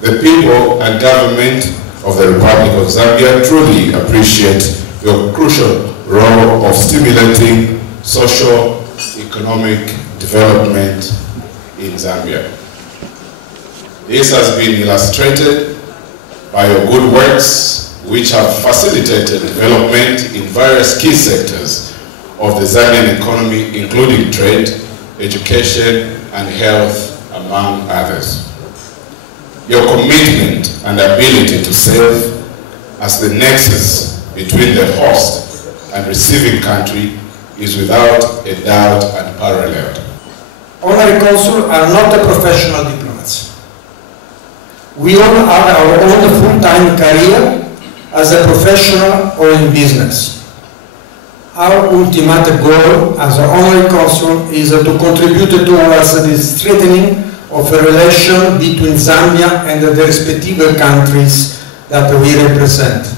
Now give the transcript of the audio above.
The people and government of the Republic of Zambia truly appreciate your crucial role of stimulating social, economic development in Zambia. This has been illustrated by your good works, which have facilitated development in various key sectors of the Zambian economy, including trade, education, and health, among others. Your commitment and ability to serve as the nexus between the host and receiving country is without a doubt unparalleled. Honorary Consul are not a professional diplomats. We all have our own full-time career as a professional or in business. Our ultimate goal as an honorary consul is to contribute towards the strengthening of a relation between Zambia and the respective countries that we represent.